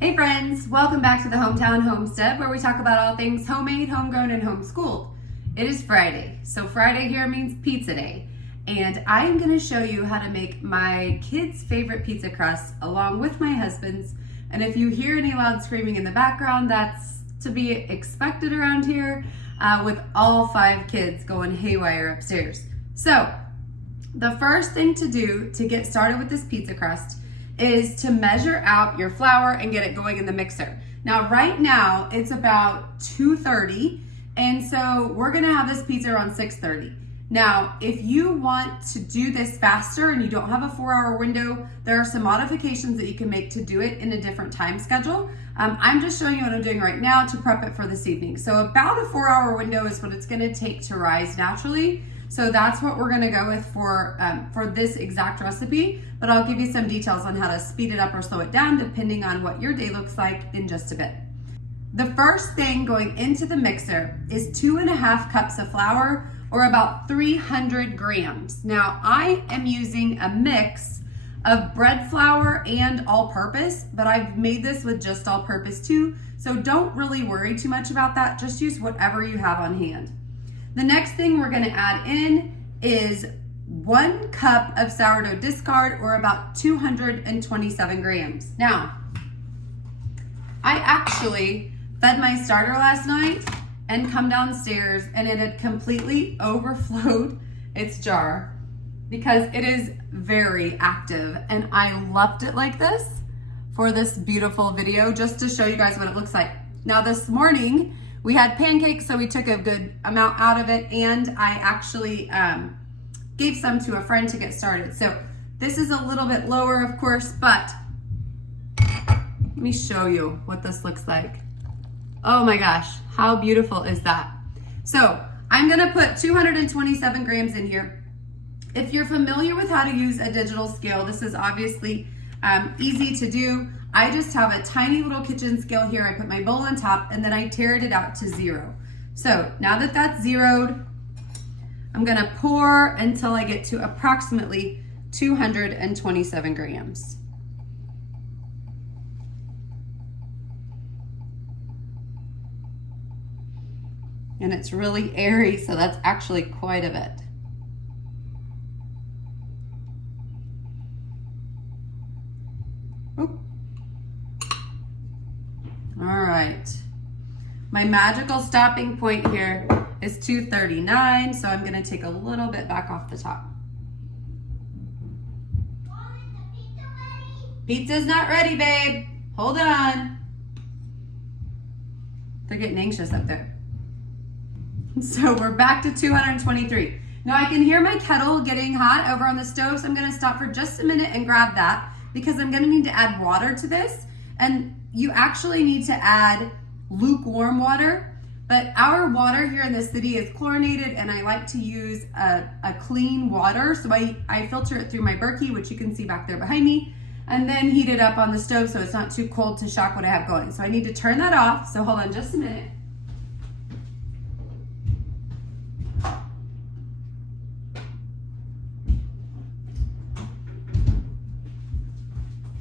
Hey friends, welcome back to the Hometown Homestead, where we talk about all things homemade, homegrown, and homeschooled. It is Friday, so Friday here means pizza day, and I am going to show you how to make my kids' favorite pizza crust along with my husband's. And if you hear any loud screaming in the background, that's to be expected around here with all 5 kids going haywire upstairs. So the first thing to do to get started with this pizza crust is to measure out your flour and get it going in the mixer. Now, right now it's about 2:30, and so we're gonna have this pizza around 6:30. Now, if you want to do this faster and you don't have a 4-hour window, there are some modifications that you can make to do it in a different time schedule. I'm just showing you what I'm doing right now to prep it for this evening. So about a 4-hour window is what it's gonna take to rise naturally. So that's what we're gonna go with for this exact recipe, but I'll give you some details on how to speed it up or slow it down depending on what your day looks like in just a bit. The first thing going into the mixer is 2.5 cups of flour, or about 300 grams. Now I am using a mix of bread flour and all-purpose, but I've made this with just all-purpose too, so don't really worry too much about that. Just use whatever you have on hand. The next thing we're gonna add in is 1 cup of sourdough discard, or about 227 grams. Now, I actually fed my starter last night and come downstairs and it had completely overflowed its jar because it is very active, and I left it like this for this beautiful video just to show you guys what it looks like. Now this morning, we had pancakes, so we took a good amount out of it, and I actually gave some to a friend to get started. So this is a little bit lower, of course, but let me show you what this looks like. Oh my gosh, how beautiful is that? So I'm gonna put 227 grams in here. If you're familiar with how to use a digital scale, this is obviously easy to do. I just have a tiny little kitchen scale here. I put my bowl on top and then I tared it out to 0. So now that that's zeroed, I'm gonna pour until I get to approximately 227 grams. And it's really airy, so that's actually quite a bit. Oop. All right, my magical stopping point here is 239, so I'm gonna take a little bit back off the top. Mom, is the pizza ready? Pizza's not ready, babe. Hold on. They're getting anxious up there. So we're back to 223. Now I can hear my kettle getting hot over on the stove, so I'm gonna stop for just a minute and grab that because I'm gonna need to add water to this. And you actually need to add lukewarm water, but our water here in the city is chlorinated, and I like to use a clean water. So I filter it through my Berkey, which you can see back there behind me, and then heat it up on the stove so it's not too cold to shock what I have going. So I need to turn that off, so hold on just a minute.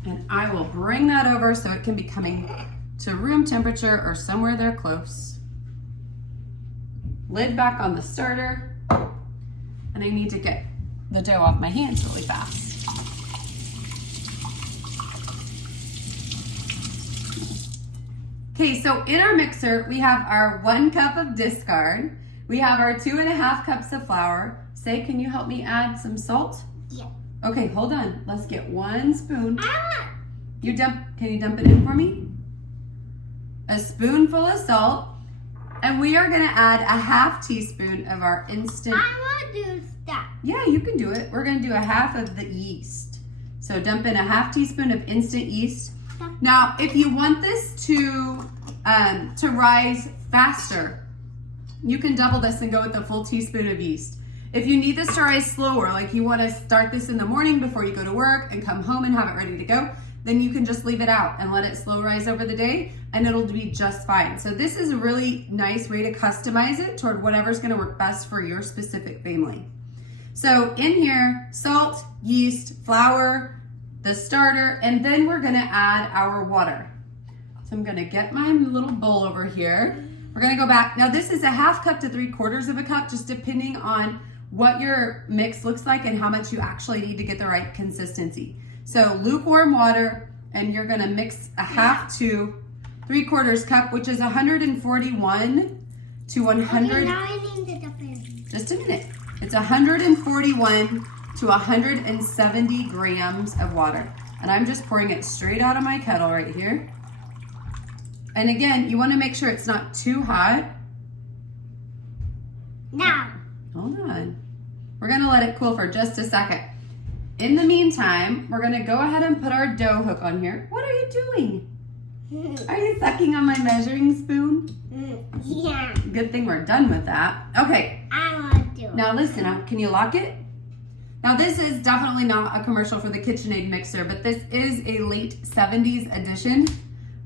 And I will bring that over so it can be coming to room temperature or somewhere there close. Lid back on the starter. And I need to get the dough off my hands really fast. Okay, so in our mixer, we have our 1 cup of discard. We have our 2.5 cups of flour. Say, can you help me add some salt? Yeah. Okay, hold on. Let's get 1 spoon. Can you dump it in for me? A spoonful of salt. And we are gonna add a 1/2 teaspoon of our instant. I want to do that. Yeah, you can do it. We're gonna do a 1/2 of the yeast. So dump in a 1/2 teaspoon of instant yeast. Now, if you want this to rise faster, you can double this and go with a full teaspoon of yeast. If you need this to rise slower, like you want to start this in the morning before you go to work and come home and have it ready to go, then you can just leave it out and let it slow rise over the day, and it'll be just fine. So this is a really nice way to customize it toward whatever's going to work best for your specific family. So in here, salt, yeast, flour, the starter, and then we're going to add our water. So I'm gonna get my little bowl over here. We're gonna go back. Now this is a 1/2 cup to 3/4 of a cup, just depending on what your mix looks like and how much you actually need to get the right consistency. So lukewarm water, and you're gonna mix a 1/2 to 3/4 cup, which is 141 to 100. Okay, now I need the toppings. Just a minute. It's 141 to 170 grams of water. And I'm just pouring it straight out of my kettle right here. And again, you want to make sure it's not too hot. Now. Hold on. We're going to let it cool for just a second. In the meantime, we're going to go ahead and put our dough hook on here. What are you doing? Are you sucking on my measuring spoon? Yeah. Good thing we're done with that. Okay. I want to do it. Now listen, can you lock it? Now this is definitely not a commercial for the KitchenAid mixer, but this is a late 70s edition,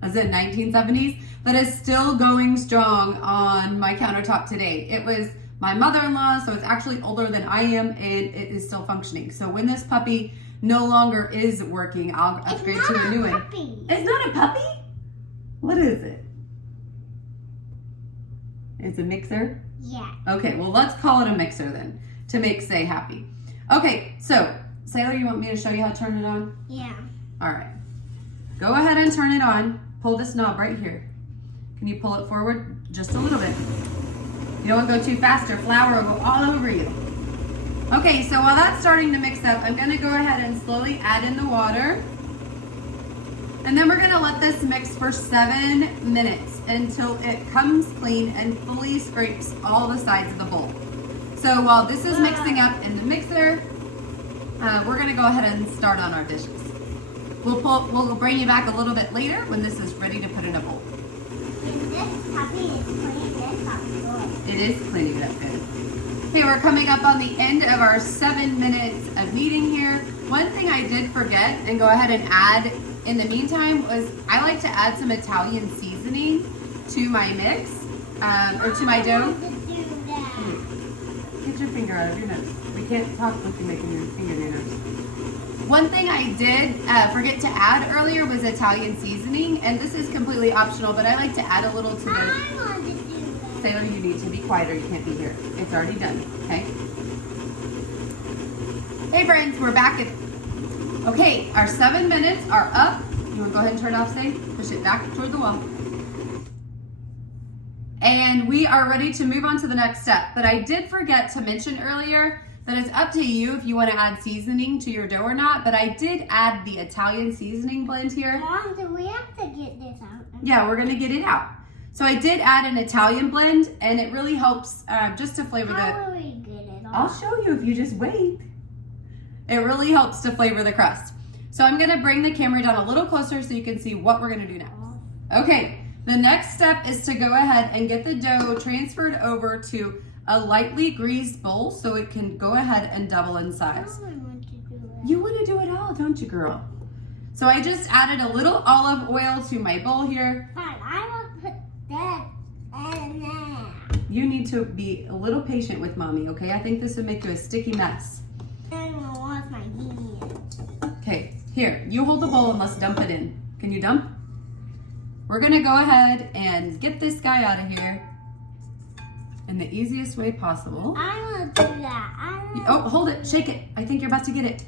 as in 1970s, that is still going strong on my countertop today. It was my mother-in-law, so it's actually older than I am, and it is still functioning. So when this puppy no longer is working, I'll upgrade to a new one. It's not a puppy? What is it? It's a mixer? Yeah. Okay, well let's call it a mixer then, to make Say happy. Okay, so Sailor, you want me to show you how to turn it on? Yeah. All right. Go ahead and turn it on. Pull this knob right here. Can you pull it forward just a little bit? You don't want to go too fast or flour will go all over you. Okay, so while that's starting to mix up, I'm gonna go ahead and slowly add in the water. And then we're gonna let this mix for 7 minutes until it comes clean and fully scrapes all the sides of the bowl. So while this is mixing up in the mixer, we're gonna go ahead and start on our dishes. We'll bring you back a little bit later when this is ready to put in a bowl. And this puppy is cleaning this up good. It is cleaning it up good. Okay, we're coming up on the end of our 7 minutes of kneading here. One thing I did forget and go ahead and add in the meantime was I like to add some Italian seasoning to my mix, or to my dough. Get your finger out of your nose. We can't talk with you making your finger in your nose. One thing I did forget to add earlier was Italian seasoning, and this is completely optional, but I like to add a little to the... I want to do that. Sailor, you need to be quiet or you can't be here. It's already done, okay? Hey friends, we're back at... Okay, our 7 minutes are up. You want to go ahead and turn it off, Say? Push it back toward the wall. And we are ready to move on to the next step. But I did forget to mention earlier that it's up to you if you want to add seasoning to your dough or not. But I did add the Italian seasoning blend here. Mom, do we have to get this out? Yeah, we're going to get it out. So I did add an Italian blend, and it really helps just to flavor How will we get it off? I'll show you if you just wait. It really helps to flavor the crust. So I'm gonna bring the camera down a little closer so you can see what we're gonna do next. Okay, the next step is to go ahead and get the dough transferred over to a lightly greased bowl so it can go ahead and double in size. I want to do it. You wanna do it all, don't you, girl? So I just added a little olive oil to my bowl here. Fine, I will put that in there. You need to be a little patient with mommy, okay? I think this would make you a sticky mess. Then we'll wash my hands. Okay, here, you hold the bowl and let's dump it in. Can you dump? We're gonna go ahead and get this guy out of here in the easiest way possible. I will do that. Oh, hold it, shake it. I think you're about to get it.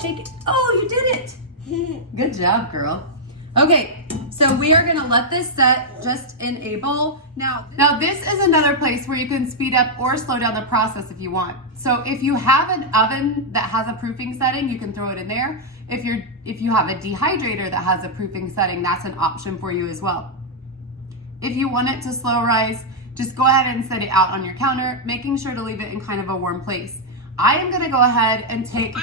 Shake it. Oh, you did it. Good job, girl. Okay, so we are gonna let this set just in a bowl. Now this is another place where you can speed up or slow down the process if you want. So if you have an oven that has a proofing setting, you can throw it in there. If you have a dehydrator that has a proofing setting, that's an option for you as well. If you want it to slow rise, just go ahead and set it out on your counter, making sure to leave it in kind of a warm place. I am gonna go ahead and take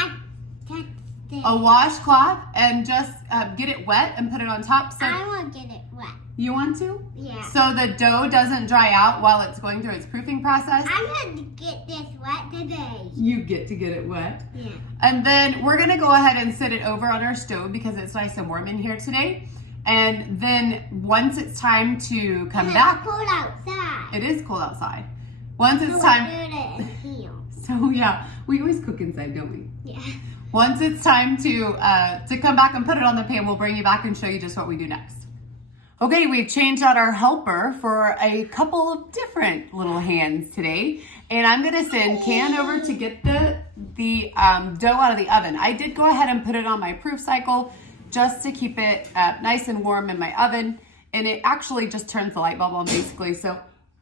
a washcloth and just get it wet and put it on top. So I want to get it wet. You want to? Yeah. So the dough doesn't dry out while it's going through its proofing process. I'm going to get this wet today. You get to get it wet. Yeah. And then we're gonna go ahead and set it over on our stove because it's nice and warm in here today. And then once it's time to come back. It's cold outside. It is cold outside. Once it's So time. we'll do it in here. So yeah, we always cook inside, don't we? Yeah. Once it's time to come back and put it on the pan, we'll bring you back and show you just what we do next. Okay, we've changed out our helper for a couple of different little hands today. And I'm gonna send Can over to get the dough out of the oven. I did go ahead and put it on my proof cycle just to keep it nice and warm in my oven. And it actually just turns the light bulb on basically, so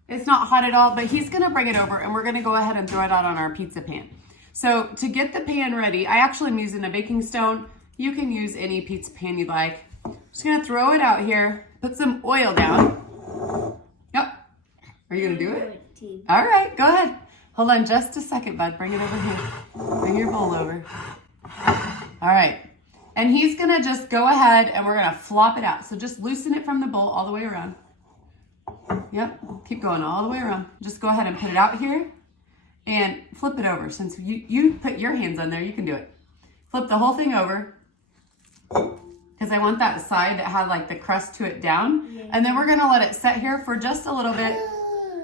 it's not hot at all, but he's gonna bring it over and we're gonna go ahead and throw it out on our pizza pan. So to get the pan ready, I actually am using a baking stone. You can use any pizza pan you'd like. I'm just gonna throw it out here, put some oil down. Yep. Are you gonna do it? All right, go ahead. Hold on just a second, bud. Bring it over here. Bring your bowl over. All right. And he's gonna just go ahead and we're gonna flop it out. So just loosen it from the bowl all the way around. Yep, keep going all the way around. Just go ahead and put it out here and flip it over. Since you put your hands on there, you can do it. Flip the whole thing over because I want that side that had like the crust to it down. Yeah. And then we're gonna let it set here for just a little bit.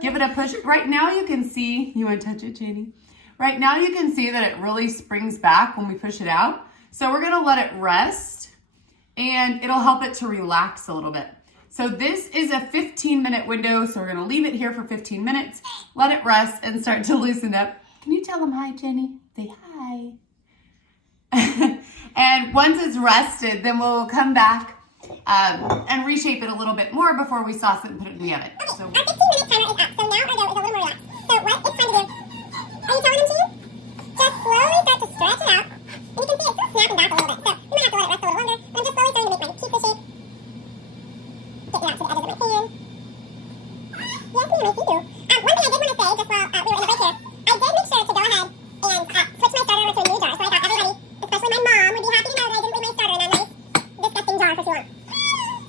Give it a push. Right now you can see, you wanna touch it, Jenny? Right now you can see that it really springs back when we push it out. So we're gonna let it rest and it'll help it to relax a little bit. So this is a 15-minute window, so we're gonna leave it here for 15 minutes, let it rest and start to loosen up. Can you tell them hi, Jenny? Say hi. And once it's rested, then we'll come back and reshape it a little bit more before we sauce it and put it in the oven. So, our 15-minute timer is up, so now our dough is a little more relaxed. So what it's time to do, are you telling them to? Just slowly start to stretch it out. And you can see it's still snapping back a little bit, so you might have to let it rest a little longer. But I'm just slowly starting to make my pizza shape. Get it out to the edges of my pan. Yes, me too. One thing I did want to say, just while we were in the break here, I did make sure to go ahead and switch my starter over to a new jar. So I thought everybody, especially my mom, would be happy to know that I didn't leave my starter in that nice, disgusting jar for too long.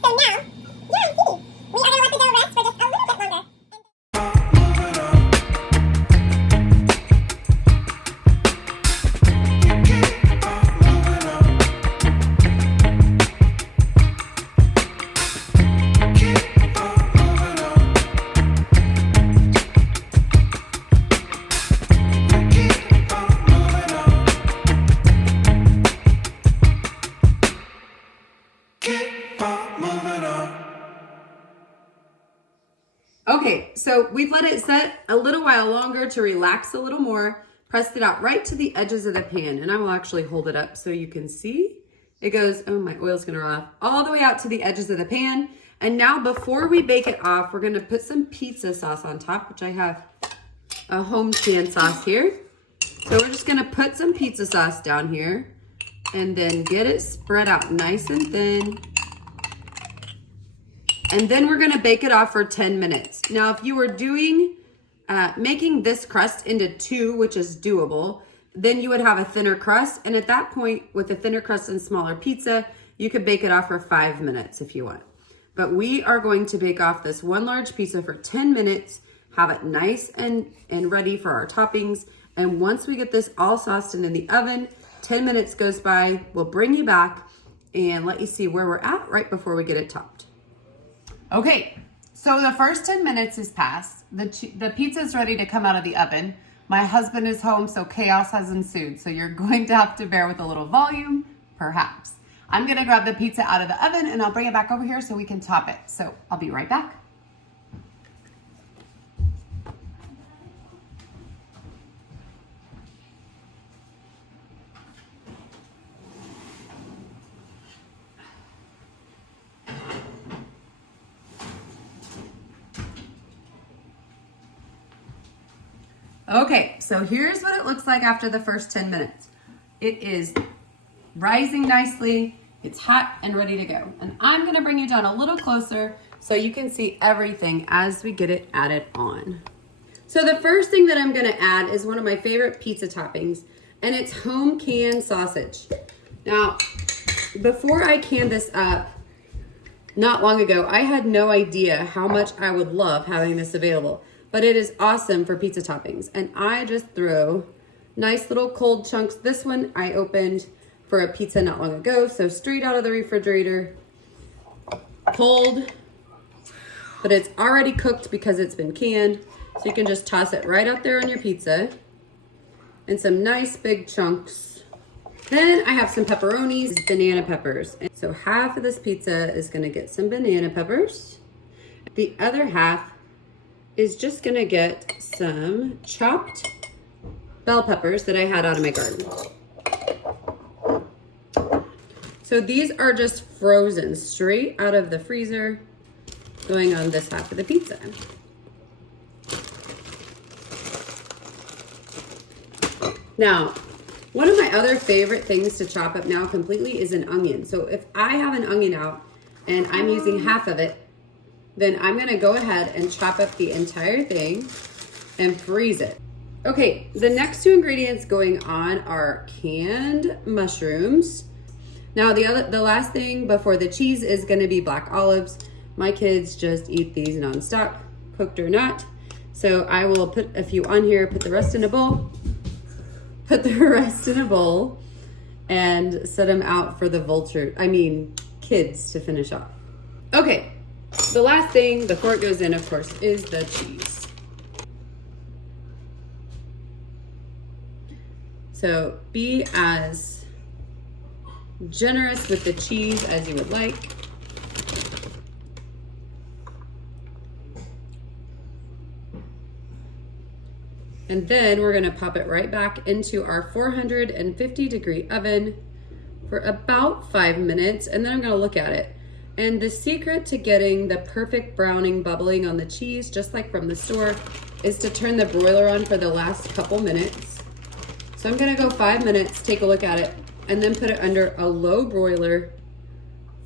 So now, yeah, see, we are going to let the dough rest for just a little bit longer. okay, so we've let it set a little while longer to relax a little more. Pressed it out right to the edges of the pan, and I will actually hold it up so you can see. It goes, oh, my oil's gonna run off, all the way out to the edges of the pan. And now before we bake it off, we're gonna put some pizza sauce on top, which I have a home canned sauce here. So we're just gonna put some pizza sauce down here and then get it spread out nice and thin. And then we're gonna bake it off for 10 minutes. Now, if you were doing, making this crust into 2, which is doable, then you would have a thinner crust. And at that point, with a thinner crust and smaller pizza, you could bake it off for 5 minutes if you want. But we are going to bake off this one large pizza for 10 minutes, have it nice and ready for our toppings. And once we get this all sauced and in the oven, 10 minutes goes by, we'll bring you back and let you see where we're at right before we get it topped. Okay, so the first 10 minutes is past. The pizza's ready to come out of the oven. My husband is home, so chaos has ensued. So you're going to have to bear with a little volume, perhaps. I'm gonna grab the pizza out of the oven and I'll bring it back over here so we can top it. So I'll be right back. Okay, so here's what it looks like after the first 10 minutes. It is rising nicely, it's hot and ready to go. And I'm gonna bring you down a little closer so you can see everything as we get it added on. So the first thing that I'm gonna add is one of my favorite pizza toppings, and it's home canned sausage. Now, before I canned this up, not long ago, I had no idea how much I would love having this available. But it is awesome for pizza toppings. And I just throw nice little cold chunks. This one I opened for a pizza not long ago. So straight out of the refrigerator, cold, but it's already cooked because it's been canned. So you can just toss it right out there on your pizza. And some nice big chunks Then I have some pepperonis, banana peppers. And so half of this pizza is gonna get some banana peppers. The other half is just gonna get some chopped bell peppers that I had out of my garden. So these are just frozen straight out of the freezer, going on this half of the pizza. Now, one of my other favorite things to chop up now completely is an onion. So if I have an onion out and I'm using half of it, then I'm gonna go ahead and chop up the entire thing and freeze it. Okay, the next two ingredients going on are canned mushrooms. Now the last thing before the cheese is gonna be black olives. My kids just eat these nonstop, cooked or not. So I will put a few on here, put the rest in a bowl, and set them out for the kids to finish off. Okay, the last thing before it goes in, of course, is the cheese. So be as generous with the cheese as you would like. And then we're gonna pop it right back into our 450-degree oven for about 5 minutes, and then I'm gonna look at it. And the secret to getting the perfect browning bubbling on the cheese, just like from the store, is to turn the broiler on for the last couple minutes. So I'm gonna go 5 minutes, take a look at it, and then put it under a low broiler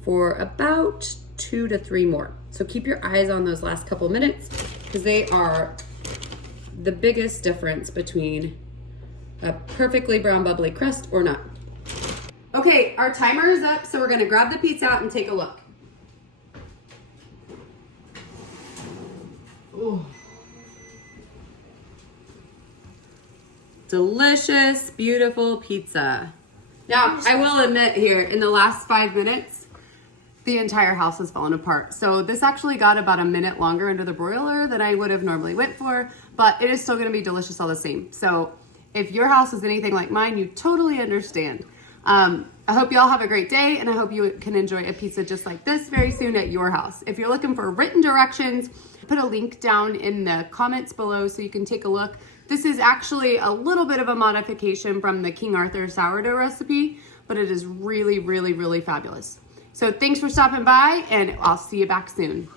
for about 2 to 3 more. So keep your eyes on those last couple minutes, because they are the biggest difference between a perfectly brown bubbly crust or not. Okay, our timer is up, so we're gonna grab the pizza out and take a look. Ooh. Delicious, beautiful pizza. Now, I will admit here, in the last 5 minutes, the entire house has fallen apart. So this actually got about a minute longer under the broiler than I would have normally went for, but it is still gonna be delicious all the same. So if your house is anything like mine, you totally understand. I hope you all have a great day, and I hope you can enjoy a pizza just like this very soon at your house. If you're looking for written directions, put a link down in the comments below so you can take a look. This is actually a little bit of a modification from the King Arthur sourdough recipe, but it is really, really, really fabulous. So thanks for stopping by, and I'll see you back soon.